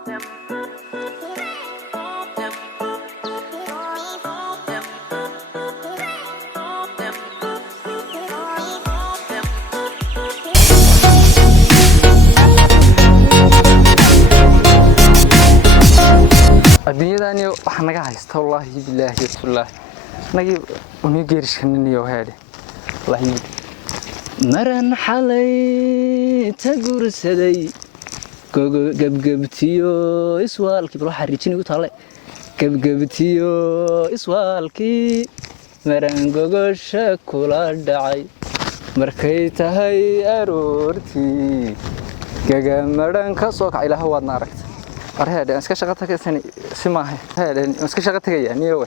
الدنيا waxaan naga haysto wallahi billahi tullah nagi uni geerishaniyo heede wallahi maran xalay tagursaday gabgabtiyo iswaalki baro xariijin ugu taale gabgabtiyo iswaalki maran gogosha kula dhacay markay tahay aroortii gaga maran ka soo kacay ilaahay waad naaragtay هذا أنا سكشة قطعة ثاني سماها هذا أنا سكشة قطعة يعني هو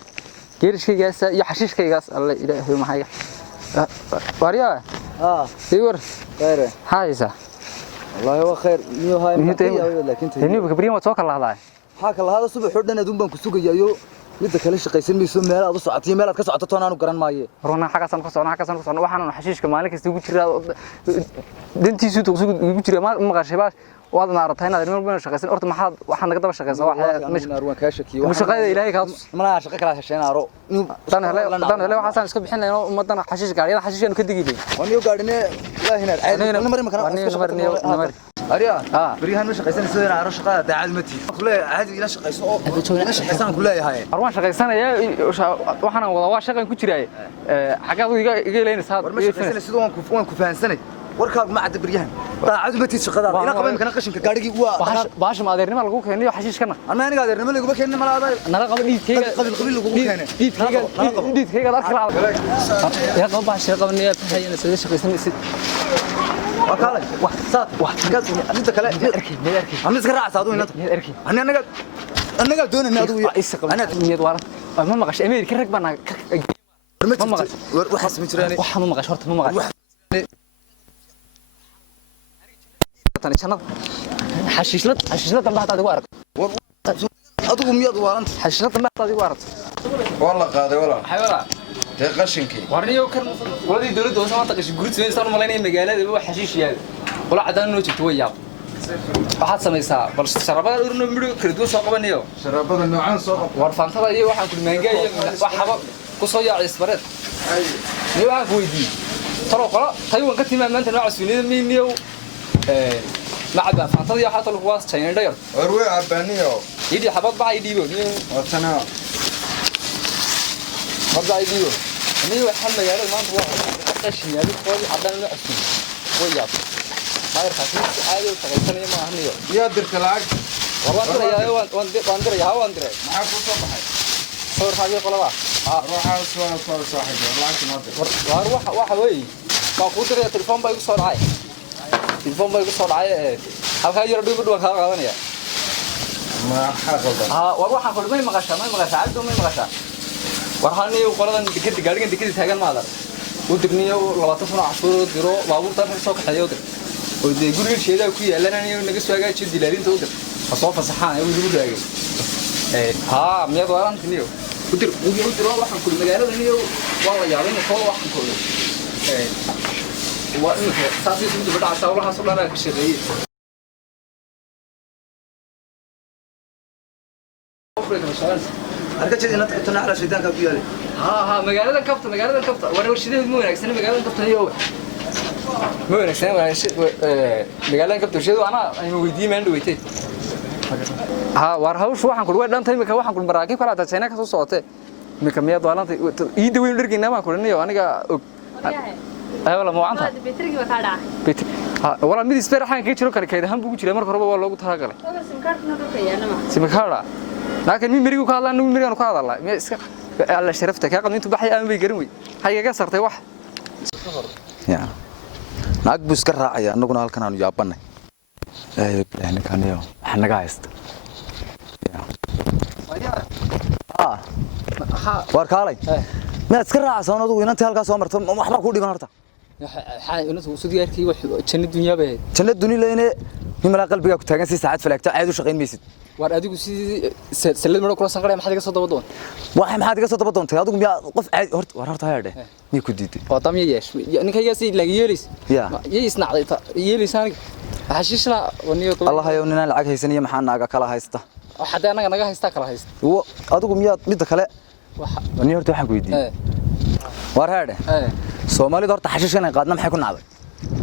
كيرش كي جالس يحشيش كي جالس الله إلهي ما هي واريا يور خير هاي سا والله هو خير نيو هاي لكن تني بكبرين ما توكل الله هذا حاك الله هذا صبح حدنا دوم بنكسوق يايو مدة كلا شقيسين بيسو ميل أبو ساعتين ميل كسر عطتو أنا وقرن مايه رونا حاجة سنة وحنا حشيش كمالك استوي كتير دنتي سوت وسوق كتير ما غشباش وهذا نعرض هنا المهم بين شقيسين أرت محاد وحنا قدام شقيسين واحد مش نروان كاشكي مش شقية إلهي كاس ما شقية كلا هالشيء نارو دان هلا وحسن اسكب حنا ما دان حشيش قاعد حشيش أنا كدي جيبي ونيو قاعدين لا هنا أنا مري مكان نمر أريا بريهان مش شقيسين سوينا عروش شقة داعي المتي كله عادي لا شقيسين شقيسين كلها هاي أروان شقيسين يا وحنا والله شقين كتير حاجات يجي لين صار ورمش شقيسين سدوان كوفان سنة وركاب ما عاد بريهان عاد متي شقة إلى قبل مكان قشن كقارجي باش ما أدري ما لقوك هني وحشيش كنا أنا ما قادر نملك بك هني ما هذا أنا قبل قبل لقوك هنا ديت هيك ذاك يا قبل باش يا قبل نيات هاي أنا سويت شقيسين ست وكالة صات أنت كلا أركي أنا زرع صادون أركي أنا قاعد دون النادو أنا مية دوار ما مقاش أمريكا ركب أنا ما مقاش وحس متراني ما مقاش شرط ما مقاش تاني شنو حشيشلت ما هذا دوارك أدوه مية دوار أنت حشيشلت ما هذا دوارك والله قاضي والله حيولا تقشنكي ورنيو كان ولدي دولد وسما تقش جروت وين صار ملاني مقالة هو حشيش يال ولا عدان نوتي تويا waxaad samaysaa bal sharabada urno midho kala duwan soo qabanayo sharabada noocan soo qab war faantada iyo waxaan ku maangay waxaba ku soo yaacay isbareed ni waxaan ku weydiiyay taro qolo taywan ka timaa maanta nooca suunida miiniyo macaba faantada iyo xataa lagu waas tayn dheer warwe abaniyo yidi xabad baa idiibo ni watana hadda idiibo ni waxaan magaalada maanta waa qashin yaali qoodi cadaan la cusub way ما يرخص عادي وتغيرني ما هنيو يا درت العقد والله يا واندر يا واندر معك صباحي صور حاجه قلبا روح على صور صاحبي والله ما واروح واحد وي ما قدر التليفون باي soo dhacay التليفون باي soo dhacay halka yar dhiib dhawaan ka qaadanaya ما xaqada war waxaan kulmay maqashaa aad ma maqashaa warhaniyo qoladan digid gaarigan digid taagan ma adar u digniyo 20 sano cashuur diro baabuurta soo kaxeeyo ودي guriga sheeda ku yaalanayeen naga soo hagaajiyo dilaalinta u dir soo fasaxaan ay ugu raagay ha miyad warantiyo u dir waxaan ku magaalada niyo waa la yaabin oo waxaan ku waa in saasi inta bada sawlaha soo dhanaa ka shaqeeyay أركض شيء أنت كنت نعرف شيء ذاك أبيالي ها magaalada kabta waana warshadeed ma wanaagsan magaalada kabta iyo ما ونحسن ولا شيء مقالين كبتو شيء أنا ويدي ما عنده ويتي ها وارهوش واحد كل واحد لانتي مكان واحد كل مراكب كلا تسينا كسو صوته مكمية دوالانتي يدوي ندرك إنما كلنا أنا جا أي والله مو عنها بيترجي وكذا بيت والله ميد سبير حين كيشلو كذا هم بيجوا كذا مرة كربوا والله قطها كله سمكار نروح يا نما سمكارا لكن مين مريقو كهلا نو مريقو كهلا الله الله شرفتك يا قد أنتوا بحي أنا بيجرمي هاي جسرت واحد يا naag buu iska raacaya annaguna halkan aanu yaabanay yani kaniyo waxa naga haysta war kaalay ma iska raacsan adigu inantii halka soo marto waxba ku dhiman horta inuu soo diyaarkii wax jannad dunya bay jannad dunya leene nimala qalbiga ku taagan si saacad falaagta aad u shaqeyn maysid war adigu si salad maro kula sanqaray maxaad iga soo daba doon waxa maxaad iga soo daba doontay adigu miya qof horta hayade mi ku diiday oo tam yeesh ninkayga si laga yeelis yeelis nacday yeelis aniga xashiishna waniyo الله يا وننا العق هيسنيه maxaan naaga kala haysta waxa anaga naga haysta kala haysta adigu miyaad mid kale waxa waniyo horta waxaan ku weydiiyay war haade Soomaalida horta xashiishana qaadna maxay ku nacday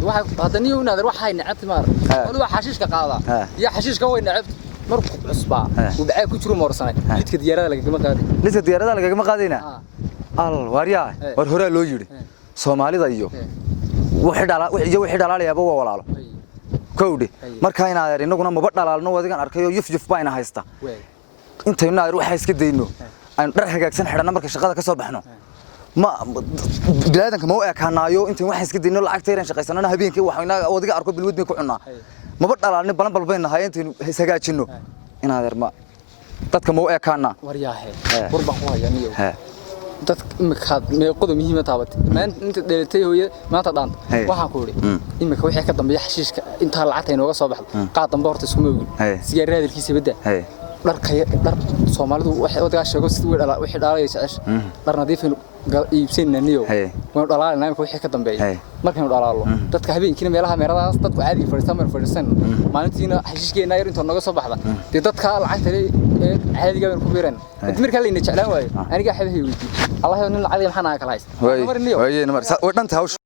waxa hadaniyo naadir waxay nacabti maar wali waxa xashiishka qaada iyo xashiishka way nacabti markuu cusbaa uu bacay ku jiro moorsanay lidka diyaarada laga ma qaadin lidka diyaarada laga ma qaadina al wariyaa war hore loo yiri Soomaalida iyo wixii dhalaalayaaba waa walaalo kowdi marka ina adeer inaguna maba dhalaalno wadigan arkayo yuf baa ina haysta intayna adeer waxa iska deyno aan dhar hagaagsan xidhana marka shaqada ka soo baxno ma bilaadanka ma u ekaanaayo intay waxa iska deyno lacagta yaraan shaqaysanana habeenkii waxayna wadiga arko bilwad bay ku cunaa maba dhalaalni balan balbayna hayantaynu hagaajino ina adeer ma dadka ma u ekaana waryaahe warba ku hayaniyo dadka imika meeqodo muhiim ah taabad maanta inta dheeltay hooyada maanta dhaanta waxaan ku yiri imika wixii ka dambeeya xashiishka inta lacagta inooga soo baxdo qaad dambe horta isku moogin sigaar hadalkiisa bada dhar Soomaalidu waxay wadaga sheego sidii wixii dhaalay jecel dhar nadiif iibsananiyo waan dhalaalnaa imika wixii ka dambeeya markaan dhalaalo dadka habeenkii meelaha meeradaas dadku caadi fadhiisan maalintiina xashiishkeena yar inta nooga soo baxda dadka lacagta caadiga baan ku beeran marka la ina jeclaan waayo aniga xabahay weydiin الله ينال علي محنا كلايس. وين